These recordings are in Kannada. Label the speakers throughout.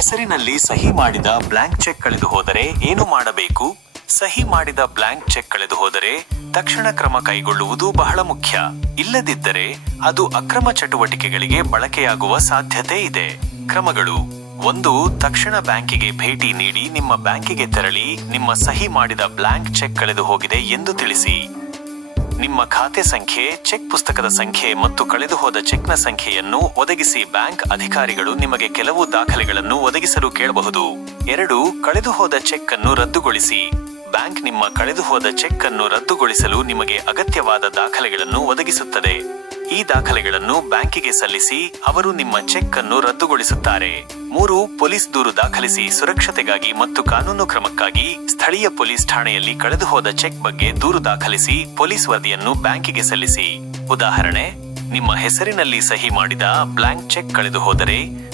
Speaker 1: ಹೆಸರಿನಲ್ಲಿ ಸಹಿ ಮಾಡಿದ ಬ್ಲಾಂಕ್ ಚೆಕ್ ಕಳೆದು ಹೋದರೆ ಏನು ಮಾಡಬೇಕು? ಸಹಿ ಮಾಡಿದ ಬ್ಲಾಂಕ್ ಚೆಕ್ ಕಳೆದು ಹೋದರೆ ತಕ್ಷಣ ಕ್ರಮ ಕೈಗೊಳ್ಳುವುದು ಬಹಳ ಮುಖ್ಯ. ಇಲ್ಲದಿದ್ದರೆ ಅದು ಅಕ್ರಮ ಚಟುವಟಿಕೆಗಳಿಗೆ ಬಳಕೆಯಾಗುವ ಸಾಧ್ಯತೆ ಇದೆ. ಕ್ರಮಗಳು. ಒಂದು, ತಕ್ಷಣ ಬ್ಯಾಂಕಿಗೆ ಭೇಟಿ ನೀಡಿ ನಿಮ್ಮ ಬ್ಯಾಂಕಿಗೆ ತೆರಳಿ ನಿಮ್ಮ ಸಹಿ ಮಾಡಿದ ಬ್ಲಾಂಕ್ ಚೆಕ್ ಕಳೆದು ಹೋಗಿದೆ ಎಂದು ತಿಳಿಸಿ. ನಿಮ್ಮ ಖಾತೆ ಸಂಖ್ಯೆ, ಚೆಕ್ ಪುಸ್ತಕದ ಸಂಖ್ಯೆ ಮತ್ತು ಕಳೆದು ಹೋದ ಚೆಕ್ನ ಸಂಖ್ಯೆಯನ್ನು ಒದಗಿಸಿ ಬ್ಯಾಂಕ್ ಅಧಿಕಾರಿಗಳು ನಿಮಗೆ ಕೆಲವು ದಾಖಲೆಗಳನ್ನು ಒದಗಿಸಲು ಕೇಳಬಹುದು. ಎರಡು, ಕಳೆದು ಹೋದ ಚೆಕ್ ಅನ್ನು ರದ್ದುಗೊಳಿಸಿ. ಬ್ಯಾಂಕ್ ನಿಮ್ಮ ಕಳೆದು ಹೋದ ಚೆಕ್ ಅನ್ನು ರದ್ದುಗೊಳಿಸಲು ನಿಮಗೆ ಅಗತ್ಯವಾದ ದಾಖಲೆಗಳನ್ನು ಒದಗಿಸುತ್ತದೆ. ಈ ದಾಖಲೆಗಳನ್ನು ಬ್ಯಾಂಕಿಗೆ ಸಲ್ಲಿಸಿ ಅವರು ನಿಮ್ಮ ಚೆಕ್ ಅನ್ನು ರದ್ದುಗೊಳಿಸುತ್ತಾರೆ. ಮೂರು, ಪೊಲೀಸ್ ದೂರು ದಾಖಲಿಸಿ ಸುರಕ್ಷತೆಗಾಗಿ ಮತ್ತು ಕಾನೂನು ಕ್ರಮಕ್ಕಾಗಿ ಸ್ಥಳೀಯ ಪೊಲೀಸ್ ಠಾಣೆಯಲ್ಲಿ ಕಳೆದು ಹೋದ ಚೆಕ್ ಬಗ್ಗೆ ದೂರು ದಾಖಲಿಸಿ ಪೊಲೀಸ್ ವರದಿಯನ್ನು ಬ್ಯಾಂಕಿಗೆ ಸಲ್ಲಿಸಿ. ಉದಾಹರಣೆ, ನಿಮ್ಮ ಹೆಸರಿನಲ್ಲಿ ಸಹಿ ಮಾಡಿದ ಬ್ಲಾಂಕ್ ಚೆಕ್ ಕಳೆದು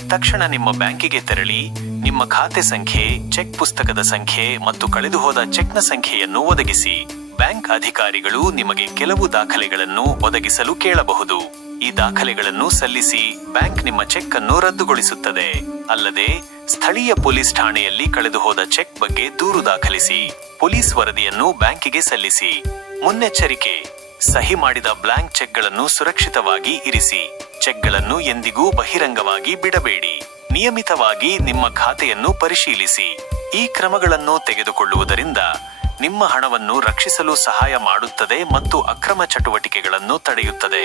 Speaker 1: ತಕ್ಷಣ ನಿಮ್ಮ ಬ್ಯಾಂಕಿಗೆ ತೆರಳಿ ನಿಮ್ಮ ಖಾತೆ ಸಂಖ್ಯೆ, ಚೆಕ್ ಪುಸ್ತಕದ ಸಂಖ್ಯೆ ಮತ್ತು ಕಳೆದುಹೋದ ಚೆಕ್ನ ಸಂಖ್ಯೆಯನ್ನು ಒದಗಿಸಿ. ಬ್ಯಾಂಕ್ ಅಧಿಕಾರಿಗಳು ನಿಮಗೆ ಕೆಲವು ದಾಖಲೆಗಳನ್ನು ಒದಗಿಸಲು ಕೇಳಬಹುದು. ಈ ದಾಖಲೆಗಳನ್ನು ಸಲ್ಲಿಸಿ ಬ್ಯಾಂಕ್ ನಿಮ್ಮ ಚೆಕ್ ಅನ್ನು ರದ್ದುಗೊಳಿಸುತ್ತದೆ. ಅಲ್ಲದೆ, ಸ್ಥಳೀಯ ಪೊಲೀಸ್ ಠಾಣೆಯಲ್ಲಿ ಕಳೆದು ಹೋದ ಚೆಕ್ ಬಗ್ಗೆ ದೂರು ದಾಖಲಿಸಿ, ಪೊಲೀಸ್ ವರದಿಯನ್ನು ಬ್ಯಾಂಕಿಗೆ ಸಲ್ಲಿಸಿ. ಮುನ್ನೆಚ್ಚರಿಕೆ, ಸಹಿ ಮಾಡಿದ ಬ್ಲಾಂಕ್ ಚೆಕ್ಗಳನ್ನು ಸುರಕ್ಷಿತವಾಗಿ ಇರಿಸಿ. ಚೆಕ್ಗಳನ್ನು ಎಂದಿಗೂ ಬಹಿರಂಗವಾಗಿ ಬಿಡಬೇಡಿ. ನಿಯಮಿತವಾಗಿ ನಿಮ್ಮ ಖಾತೆಯನ್ನು ಪರಿಶೀಲಿಸಿ. ಈ ಕ್ರಮಗಳನ್ನು ತೆಗೆದುಕೊಳ್ಳುವುದರಿಂದ ನಿಮ್ಮ ಹಣವನ್ನು ರಕ್ಷಿಸಲು ಸಹಾಯ ಮಾಡುತ್ತದೆ ಮತ್ತು ಅಕ್ರಮ ಚಟುವಟಿಕೆಗಳನ್ನು ತಡೆಯುತ್ತದೆ.